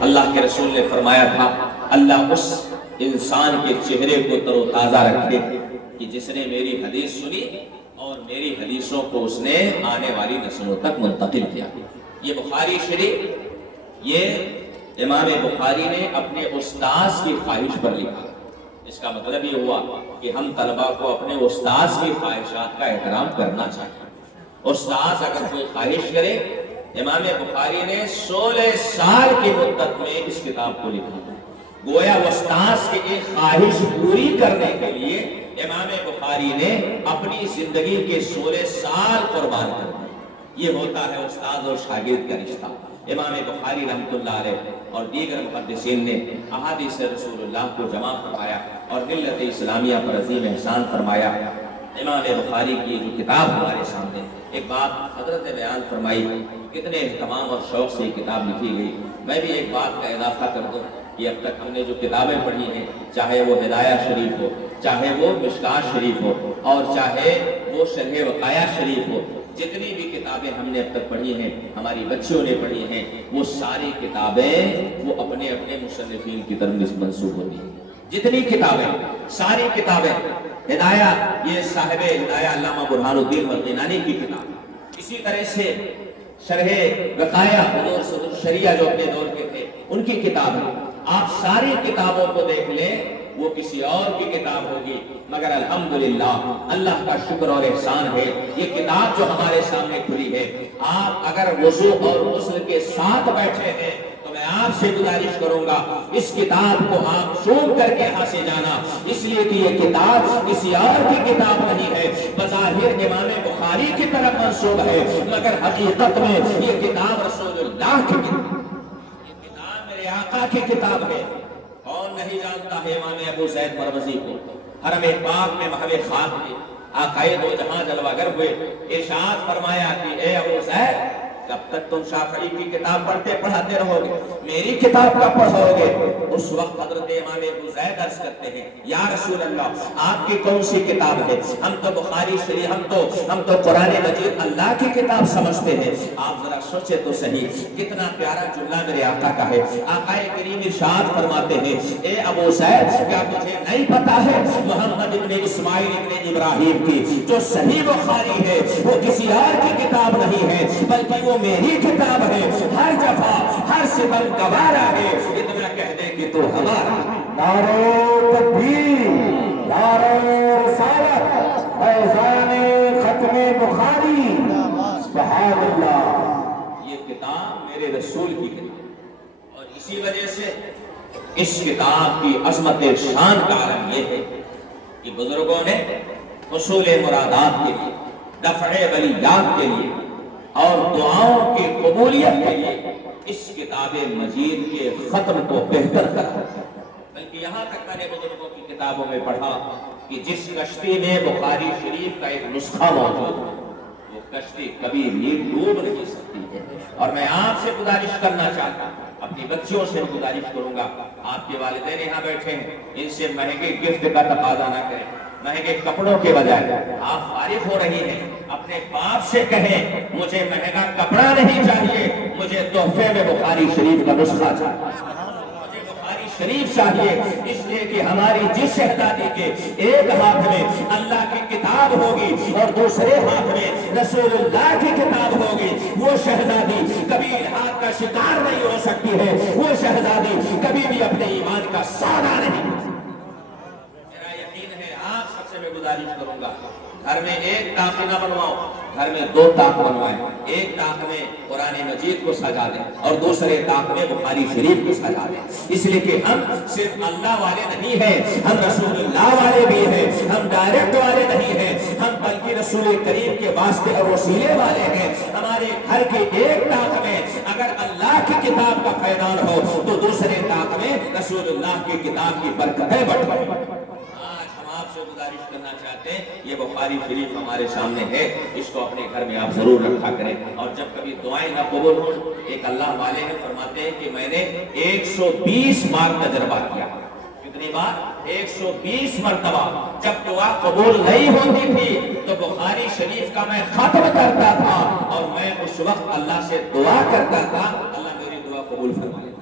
اللہ کے رسول نے فرمایا تھا اللہ اس انسان کے چہرے کو تر و تازہ رکھے کہ جس نے میری حدیث سنی اور میری حدیثوں کو اس نے آنے والی نسلوں تک منتقل کیا۔ یہ بخاری شریف یہ امام بخاری نے اپنے استاذ کی خواہش پر لکھا۔ اس کا مطلب یہ ہوا کہ ہم طلباء کو اپنے استاذ کی خواہشات کا احترام کرنا چاہیے۔ استاذ اگر کوئی خواہش کرے، امام بخاری نے 16 سال کی مدت میں اس کتاب کو لکھا، گویا استاذ کی ایک خواہش پوری کرنے کے لیے امام بخاری نے اپنی زندگی کے 16 سال قربان کر دیے۔ یہ ہوتا ہے استاد اور شاگرد کا رشتہ۔ امام بخاری رحمۃ اللہ علیہ اور دیگر محدثین نے احادیث رسول اللہ کو جمع فرمایا اور ملت اسلامیہ پر عظیم احسان فرمایا۔ امام بخاری کی جو کتاب ہمارے سامنے، ایک بات حضرت نے بیان فرمائی، کتنے اہتمام اور شوق سے یہ کتاب لکھی گئی۔ میں بھی ایک بات کا اضافہ کر دوں کہ اب تک ہم نے جو کتابیں پڑھی ہیں، چاہے وہ ہدایہ شریف ہو، چاہے وہ مشکات شریف ہو، اور چاہے وہ شرح وقایہ شریف ہو، جتنی بھی کتابیں ہم نے اب تک پڑھی ہیں، ہماری بچیوں نے پڑھی ہیں، وہ ساری کتابیں وہ اپنے اپنے مصنفین کی طرف منسوب ہوتی ہیں۔ جتنی کتابیں، ساری کتابیں، ہدایہ یہ صاحب ہدایہ علامہ برہان الدین مرغینانی کی کتاب، اسی طرح سے شرح وقایہ حضور صدر الشریعہ جو اپنے دور کے تھے ان کی کتاب ہے۔ آپ ساری کتابوں کو دیکھ لیں، وہ کسی اور کی کتاب ہوگی، مگر الحمدللہ اللہ کا شکر اور احسان ہے یہ کتاب جو ہمارے سامنے کھلی ہے۔ آپ اگر وضو اور غسل کے ساتھ بیٹھے ہیں تو میں آپ سے گزارش کروں گا اس کتاب کو آپ چوم کر کے ہاں سے جانا، اس لیے کہ یہ کتاب کسی اور کی کتاب نہیں ہے، بظاہر امام بخاری کی طرف منسوب ہے، مگر حقیقت میں یہ کتاب رسول اللہ کی کتاب، یہ کتاب میرے آقا کی کتاب ہے۔ کون نہیں جانتا ہے امام ابو زید مروزی کو؟ حرم پاک میں محو خاک میں آقائے دو جہاں جلوہ گر ہوئے، ارشاد فرمایا کہ اے ابو زید کب تک تم شافعی کی کتاب پڑھتے پڑھاتے رہو گے، میری کتاب کب پڑھو گے؟ اس وقت حضرت امام ابو زید عرض کرتے ہیں یا رسول اللہ آپ کی کون سی کتاب ہے؟ ہم تو بخاری شریف، ہم تو قرآن مجید اللہ کی کتاب سمجھتے ہیں۔ آپ ذرا سوچے تو صحیح، کتنا پیارا جملہ میرے آقا کا ہے۔ آقا کریم ارشاد فرماتے ہیں اے ابو زید کیا تجھے نہیں پتا ہے محمد ابن اسماعیل ابن ابراہیم کی جو صحیح بخاری ہے وہ کسی اور کی کتاب نہیں ہے بلکہ وہ میری کتاب ہے، ہر جفا ہر ستم گوارا ہے، اتنا کہہ دے کہ تو ہمارا۔ نعرہ تکبیر، نعرہ رسالت، فیضان ختم بخاری، سبحان اللہ۔ یہ کتاب میرے رسول کی کتاب، اور اسی وجہ سے اس کتاب کی عظمت شان کا عالم یہ ہے کہ بزرگوں نے حصول مرادات کے لیے، دفع بلیات کے لیے اور دعاؤں کی قبولیت کے لیے اس کتاب مجید کے ختم کو بہتر کرا، بلکہ یہاں تک میں نے بزرگوں کی کتابوں میں پڑھا کہ جس کشتی میں بخاری شریف کا ایک نسخہ موجود ہے وہ کشتی کبھی بھی ڈوب نہیں سکتی ہے۔ اور میں آپ سے گزارش کرنا چاہتا ہوں، اپنی بچیوں سے گزارش کروں گا، آپ کے والدین یہاں بیٹھے ہیں، ان سے مہنگے گفٹ کا تقاضا نہ کریں، مہنگے کپڑوں کے بجائے آپ فارغ ہو رہی ہیں اپنے باپ سے کہیں مجھے مہنگا کپڑا نہیں چاہیے، مجھے تحفے میں بخاری شریف کا نسخہ چاہیے، مجھے بخاری شریف چاہیے، اس لیے کہ ہماری جس شہزادی کے ایک ہاتھ میں اللہ کی کتاب ہوگی اور دوسرے ہاتھ میں رسول اللہ کی کتاب ہوگی، وہ شہزادی کبھی الحاد کا شکار نہیں ہو سکتی ہے، وہ شہزادی کبھی بھی اپنے ایمان کا سودا نہیں۔ میں گزارش کروں گا گھر میں ایک طاق نہ بنواؤ، گھر میں 2 طاق بنوائیں، ایک طاق میں قرآن مجید کو سجا دیں اور دوسرے طاق میں بخاری شریف کو سجا دیں، اس لیے کہ ہم صرف اللہ والے نہیں ہیں، ہم رسول اللہ والے بھی ہیں، ہم ڈائریکٹ والے نہیں ہیں، ہم بلکہ رسول کریم کے واسطے اور وسیلے والے ہیں۔ ہمارے گھر کے ایک طاق میں اگر اللہ کی کتاب کا فیضان ہو تو دوسرے طاق میں رسول اللہ کی کتاب کی برکتیں بڑھیں۔ سے گزارش کرنا چاہتے ہیں یہ بخاری شریف ہمارے سامنے ہے، اس کو اپنے گھر میں آپ ضرور رکھا کریں، اور جب کبھی دعائیں نہ قبول ہوں، ایک اللہ والے نے فرماتے ہیں کہ میں نے 120 بار تجربہ کیا۔ کتنی بار؟ 120 مرتبہ۔ جب دعا قبول نہیں ہوتی تھی تو بخاری شریف کا میں ختم کرتا تھا اور میں اس وقت اللہ سے دعا کرتا تھا اللہ میری دعا قبول فرمائے۔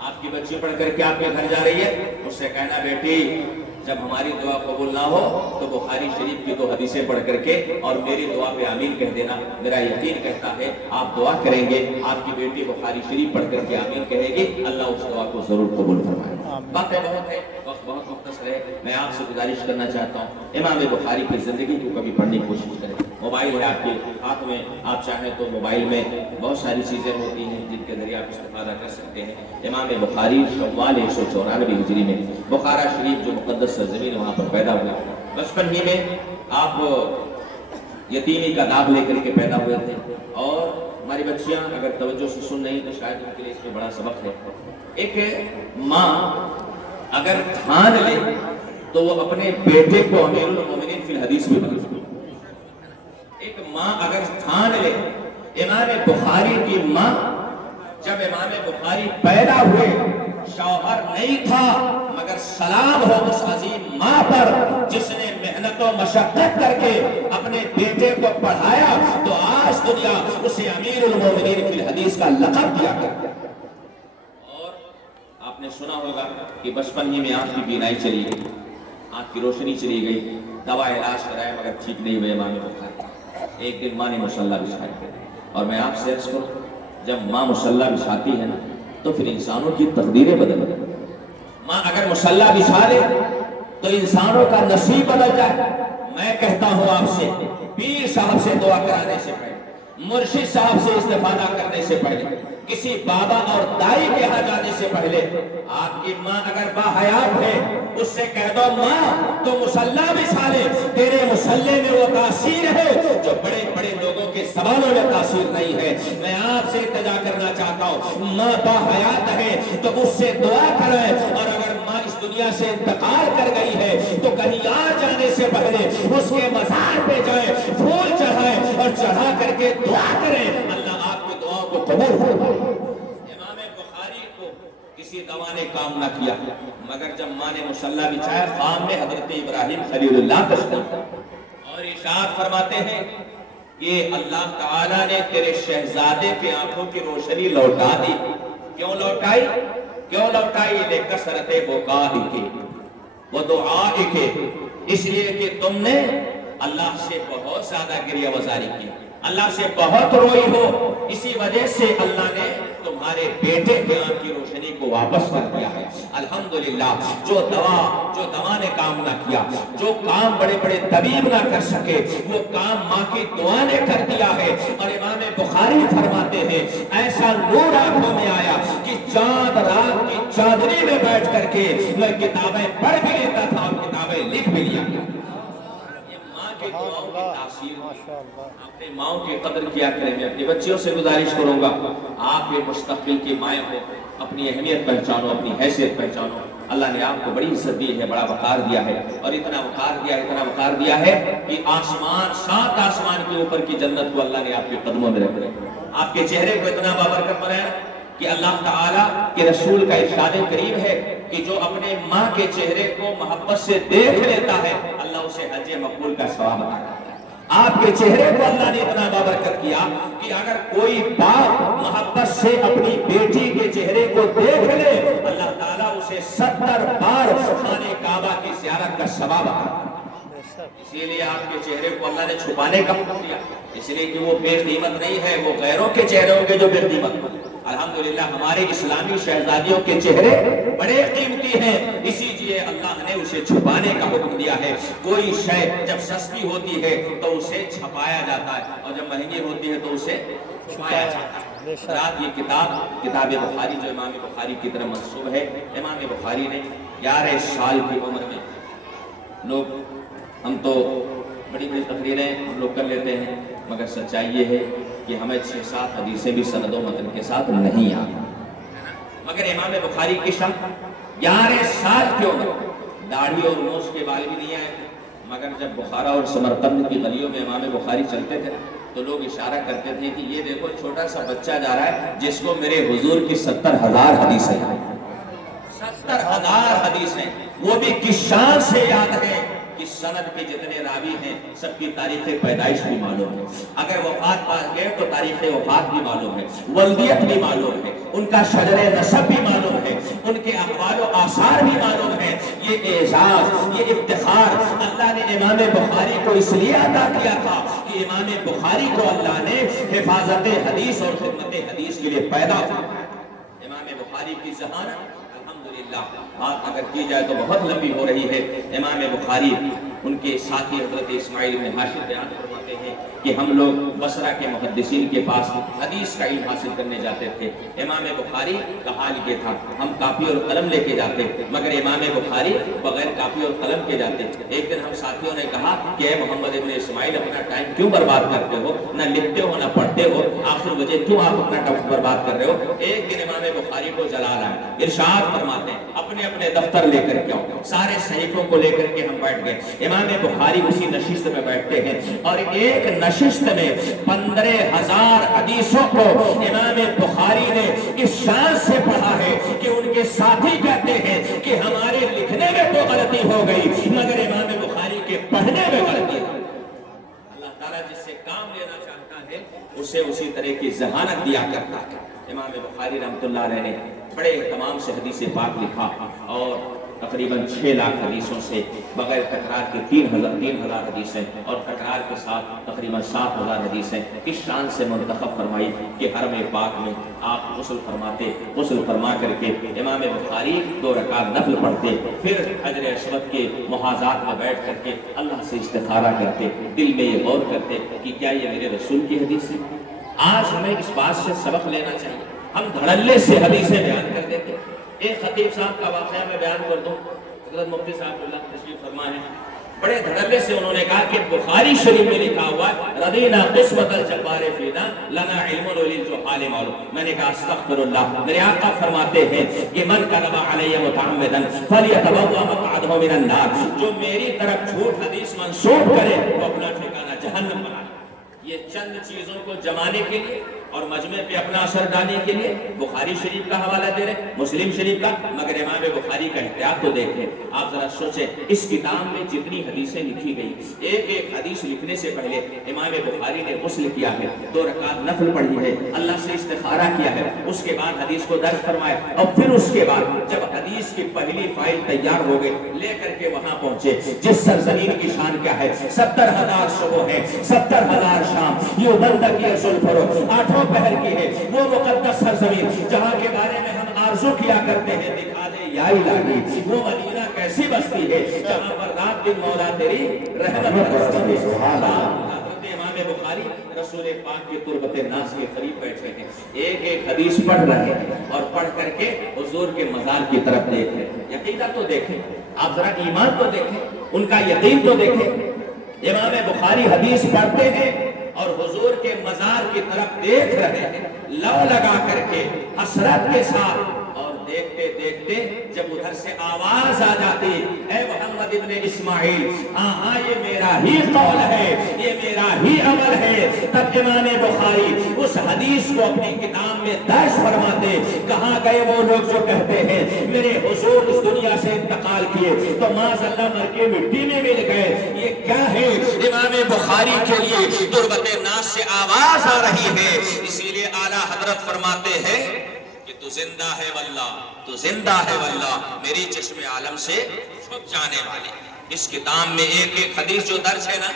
آپ کی بچی پڑھ کر کے آپ کے گھر جا رہی ہے، اس سے کہنا بیٹی جب ہماری دعا قبول نہ ہو تو بخاری شریف کی 2 حدیثیں پڑھ کر کے اور میری دعا پہ آمین کہہ دینا۔ میرا یقین کہتا ہے آپ دعا کریں گے، آپ کی بیٹی بخاری شریف پڑھ کر کے آمین کہے گی، اللہ اس دعا کو ضرور قبول فرمائے گا۔ باتیں بہت ہے، وقت بہت مختصر ہے، میں آپ سے گزارش کرنا چاہتا ہوں امام بخاری کی زندگی کو کبھی پڑھنے کی کوشش کریں۔ موبائل ہے آپ کے ہاتھ میں، آپ چاہیں تو موبائل میں بہت ساری چیزیں ہوتی ہیں جن کے ذریعے آپ استفادہ کر سکتے ہیں۔ امام بخاری شوال 194 ہجری میں بخارا شریف جو مقدس سرزمین وہاں پر پیدا ہوا۔ بچپن ہی میں آپ یتیمی کا داغ لے کر کے پیدا ہوئے تھے، اور ہماری بچیاں اگر توجہ سے سن رہی تو شاید ان کے لیے اس میں بڑا سبق ہے۔ ایک ماں اگر ٹھان لے تو وہ اپنے بیٹے کو امیر المومنین فی الحدیث بھی بنا سکتی۔ ایک ماں اگر ٹھان لے، امام بخاری کی ماں جب امام بخاری پیدا ہوئے شوہر نہیں تھا، مگر سلام ہو اس عظیم ماں پر جس نے محنت و مشقت کر کے اپنے بیٹے کو پڑھایا، تو آج دنیا اسے امیر المومنین فی الحدیث کا لقب دیا کرتی ہے۔ اور آپ نے سنا ہوگا کہ بچپن ہی میں آنکھ کی بینائی چلی گئی، آنکھ کی روشنی چلی گئی، دوا علاج کرایا مگر ٹھیک نہیں ہوئے امام بخاری۔ ایک دن ماں نے مصلی بچھائی، اور میں آپ سے عرض کروں جب ماں مصلی بچھاتی ہے نا تو پھر انسانوں کی تقدیریں بدل جائیں۔ ماں اگر مصلی بچھا دے تو انسانوں کا نصیب بدل جائے۔ میں کہتا ہوں آپ سے، پیر صاحب سے دعا کرانے سے پہلے، مرشد صاحب سے استفادہ کرنے سے پہلے، کسی بابا اور دائی کے یہاں جانے سے پہلے، آپ کی ماں اگر باحیات ہے اس سے کہہ دو ماں تو مصلی بچھا لے، تیرے مصلی میں وہ تاثیر ہے جو بڑے بڑے لوگوں کے سوالوں میں تاثیر نہیں ہے۔ میں آپ سے التجا کرنا چاہتا ہوں، ماں باحیات ہے تو اس سے دعا کریں، اور اگر ماں اس دنیا سے انتقال کر گئی ہے تو کہیں آ جانے سے پہلے اس کے مزار پہ جائیں، پھول چڑھائیں اور چڑھا کر کے دعا کریں، اللہ آپ کی دعاؤں کو قبول فرمائے۔ امام بخاری کو کسی دوا نے کام نہ کیا، مگر جب ماں نے مصلی بچھایا خام میں حضرت ابراہیم خلیل اللہ تشریف اور ارشاد فرماتے ہیں کہ اللہ تعالیٰ نے تیرے شہزادے کی آنکھوں کی روشنی لوٹا دی۔ کیوں لوٹائی؟ کیوں لوٹائی؟ لکثرت بکائی کے وہ دعائی کے، اس لیے کہ تم نے اللہ سے بہت زیادہ گریہ وزاری کی، اللہ سے بہت روئی ہو، اسی وجہ سے اللہ نے تمہارے بیٹے کے آنکھ کی روشنی کو واپس کر دیا ہے۔ الحمدللہ جو دوا نے کام نہ کیا، جو کام بڑے بڑے طبیب نہ کر سکے، وہ کام ماں کی دعا نے کر دیا ہے۔ اور امام بخاری فرماتے ہیں ایسا نور آنکھوں میں آیا کہ چاند رات کی چاندنی میں بیٹھ کر کے میں کتابیں پڑھ بھی لیتا تھا اور کتابیں لکھ بھی لیا کرتا تھا۔ کی دعاؤں کی تاثیر، اپنے ماؤں کی قدر کیا کریں۔ میں اپنی بچیوں سے گزارش کروں گا آپ کے مستقبل کی مائیں ہو، اپنی اہمیت پہچانو، اپنی حیثیت پہچانو۔ اللہ نے آپ کو بڑی عزت دی ہے، بڑا وقار دیا ہے، اور اتنا وقار دیا ہے کہ آسمان، 7 آسمان کے اوپر کی جنت کو اللہ نے آپ کے قدموں میں رکھ دیا۔ آپ کے چہرے کو اتنا بابرکت بنایا کہ اللہ تعالیٰ کے رسول کا ارشاد کریم ہے کہ جو اپنے ماں کے چہرے کو محبت سے دیکھ لیتا ہے اللہ اسے حج مقبول کا ثواب عطا کرتا ہے۔ آپ کے چہرے کو اللہ نے اتنا بابرکت کیا کہ اگر کوئی باپ محبت سے اپنی بیٹی کے چہرے کو دیکھ لے اللہ تعالیٰ اسے 70 بار خانہ کعبہ کی زیارت کا ثواب عطا کرتا ہے۔ اسی لیے آپ کے چہرے کو اللہ نے چھپانے کا حکم دیا، اس لیے کہ وہ بے قیمت نہیں ہے، وہ غیروں کے چہرے ہوں گے جو بے قیمت ہیں۔ الحمدللہ ہمارے اسلامی شہزادیوں کے چہرے بڑے قیمتی ہیں، اسی لیے اللہ نے اسے چھپانے کا حکم دیا ہے۔ کوئی شے جب سستی ہوتی ہے تو اسے چھپایا جاتا ہے، اور جب مہنگی ہوتی ہے تو اسے چھپایا جاتا ہے۔ رات یہ کتاب بخاری جو امام بخاری کی طرف منسوب ہے، امام بخاری نے 11 سال کی عمر میں، لوگ ہم تو بڑی بڑی تقریریں ہم لوگ کر لیتے ہیں، مگر سچائی یہ ہے کہ ہمیں 6-7 حدیثیں بھی سند و متن کے ساتھ نہیں آتی، مگر امام بخاری کی شان 11 سال کی عمر، داڑھی اور مونچھ کے بال بھی نہیں آئے تھے، مگر جب بخارا اور سمرقند کی گلیوں میں امام بخاری چلتے تھے تو لوگ اشارہ کرتے تھے کہ یہ دیکھو چھوٹا سا بچہ جا رہا ہے جس کو میرے حضور کی 70,000 حدیثیں ہیں، 70,000 حدیثیں، وہ بھی کس شان سے یاد ہے کہ سند کے جتنے راوی ہیں سب کی تاریخ پیدائش بھی معلوم ہے، اگر وفات پا گئے تو تاریخ وفات بھی معلوم ہے، ولدیت بھی معلوم ہے، ان کا شجر نسب بھی معلوم ہے، ان کے احوال و آثار بھی معلوم ہے۔ یہ اعزاز، یہ افتخار اللہ نے امام بخاری کو اس لیے عطا کیا تھا کہ امام بخاری کو اللہ نے حفاظت حدیث اور خدمت حدیث کے لیے پیدا کیا۔ امام بخاری کی ذہانت الحمدللہ بات اگر کی جائے تو بہت لمبی ہو رہی ہے۔ امام بخاری ان کے ساتھی حضرت اسماعیل بن ہاشم بیان فرماتے ہیں کہ ہم لوگ بصرہ کے محدثین کے پاس حدیث کا علم حاصل کرنے جاتے تھے۔ امام بخاری کا حال یہ تھا، ہم کاپی اور قلم لے کے جاتے، مگر امام بخاری بغیر کاپی اور قلم کے جاتے۔ ایک دن ہم ساتھیوں نے کہا کہ اے محمد ابن اسماعیل، اپنا ٹائم کیوں برباد کرتے ہو؟ نہ لکھتے ہو نہ پڑھتے ہو، آخر وجہ کیوں آپ اپنا ٹائم برباد کر رہے ہو؟ ایک دن امام بخاری کو جلال آیا، ارشاد فرماتے ہیں اپنے اپنے دفتر لے کر کے آؤ۔ سارے صحیفوں کو لے کر کے ہم بیٹھ گئے۔ امام بخاری اسی نشست میں بیٹھتے ہیں اور ایک نشست میں 15,000 حدیثوں کو امام بخاری نے اس شان سے پڑھا ہے کہ ان کے ساتھی کہتے ہیں کہ ہمارے لکھنے میں تو غلطی ہو گئی مگر امام بخاری کے پڑھنے میں غلطی ہو گئی۔ اللہ تعالیٰ جس سے کام لینا چاہتا ہے اسے اسی طرح کی ذہانت دیا کرتا ہے۔ امام بخاری رحمۃ اللہ علیہ نے بڑے اہتمام سے حدیث پاک لکھا اور تقریباً 6 لاکھ حدیثوں سے بغیر تکرار کے 3,000 حدیثیں اور تکرار کے ساتھ تقریباً 7,000 حدیثیں اس شان سے منتخب فرمائی کہ حرم پاک میں آپ غسل فرماتے، غسل فرما کر کے امام بخاری 2 رکعت نفل پڑھتے، پھر حجر اسود کے محاذات میں بیٹھ کر کے اللہ سے استخارہ کرتے، دل میں یہ غور کرتے کہ کیا یہ میرے رسول کی حدیث ہے؟ آج ہمیں اس بات سے سبق لینا چاہیے، ہم دھڑلے سے حدیثیں بیان کر دیتے۔ ایک خطیب صاحب کا واقعہ میں بیان کر دوں، حضرت مفتی صاحب اللہ تشریف فرما ہے، بڑے دھڑلے سے انہوں نے کہا کہ بخاری شریف میں لکھا ہوا رضینا قسمت الجبار فینا لنا علم وللجہال معلوم۔ میں نے کہا استغفر اللہ، میرے آقا فرماتے ہیں کہ من کذب علی متعمدا فلیتبوأ مقعدہ من النار، جو میری طرف جھوٹ حدیث منسوب کرے وہ اپنا ٹھکانہ جہنم بنا لے۔ یہ چند چیزوں کو جمانے کے لیے اور مجمع پہ اپنا اثر ڈالنے کے لیے بخاری شریف کا حوالہ دے رہے، مسلم شریف کا، مگر امام بخاری کا احتیاط تو دیکھیں۔ آپ ذرا سوچیں اس کتاب میں جتنی حدیثیں لکھی گئی، ایک ایک حدیث لکھنے سے پہلے امام بخاری نے غسل کیا ہے، 2 رکعت نفل پڑھی ہے، اللہ سے استخارہ کیا ہے، اس کے بعد حدیث کو درج فرمایا اور پھر اس کے بعد جب حدیث کی پہلی فائل تیار ہو گئی لے کر کے وہاں پہنچے جس سرزمین کی شان کیا ہے، 70,000 صبح ہے، 70,000 شام، یہ بندہ کی سلفرو 8 پہر کی ہے، وہ مقدس سرزمین جہاں کے بارے میں ہم آرزو کیا کرتے ہیں دکھا دے یا الہی، وہ مدینہ کیسی بستی ہے جہاں پر رات دن مولا تیری رحمت برستی ہے۔ سبحان اللہ۔ حضرت امام بخاری رسول پاک کی تربت ناز کے قریب بیٹھے ہیں، ایک ایک حدیث پڑھ رہے ہیں اور پڑھ کر کے حضور کے مزار کی طرف دیکھ رہے ہیں۔ یقیناً تو دیکھیں، آپ ذرا ایمان تو دیکھیں، ان کا یقین تو دیکھیں۔ امام بخاری حدیث پڑھتے ہیں اور حضور کے مزار کی طرف دیکھ رہے ہیں، لو لگا کر کے حسرت کے ساتھ، اور دیکھتے دیکھتے جب ادھر سے آواز آ جاتی اے محمد ابن اسماعیل، ہاں ہاں یہ میرا ہی قول ہے، یہ میرا ہی عمل ہے، تب امام بخاری اس حدیث کو اپنی کتاب میں درج فرماتے۔ کہاں گئے وہ لوگ جو کہتے ہیں میرے حضور اس دنیا سے انتقال کیے تو معاذ اللہ مر کے مٹی میں مل گئے، یہ کیا ہے؟ امام بخاری کے لیے تربت ناز سے آواز آ رہی ہے، اسی لیے اعلیٰ حضرت فرماتے ہیں کہ تو زندہ ہے واللہ، تو زندہ ہے واللہ، میری چشم عالم سے چھپ جانے والے۔ اس کتاب میں ایک ایک حدیث جو درج ہے نا،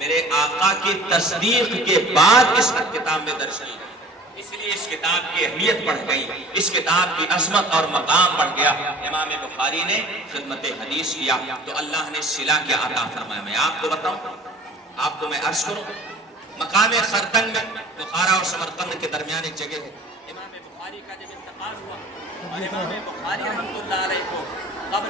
میرے آقا کی تصدیق کے بعد اس کتاب میں درج کی، اس لیے اس کتاب کی اہمیت بڑھ گئی، اس کتاب کی عظمت اور مقام بڑھ گیا۔ امام بخاری نے خدمت حدیث کیا تو اللہ نے صلہ کیا عطا فرمایا۔ میں آپ کو بتاؤں، آپ کو میں عرض کروں، مقام خرطن میں بخارا اور سمرقند کے درمیان ایک جگہ ہے، امام بخاری کا جب انتقال ہوا اور امام بخاری رحمۃ اللہ علیہ کو قبر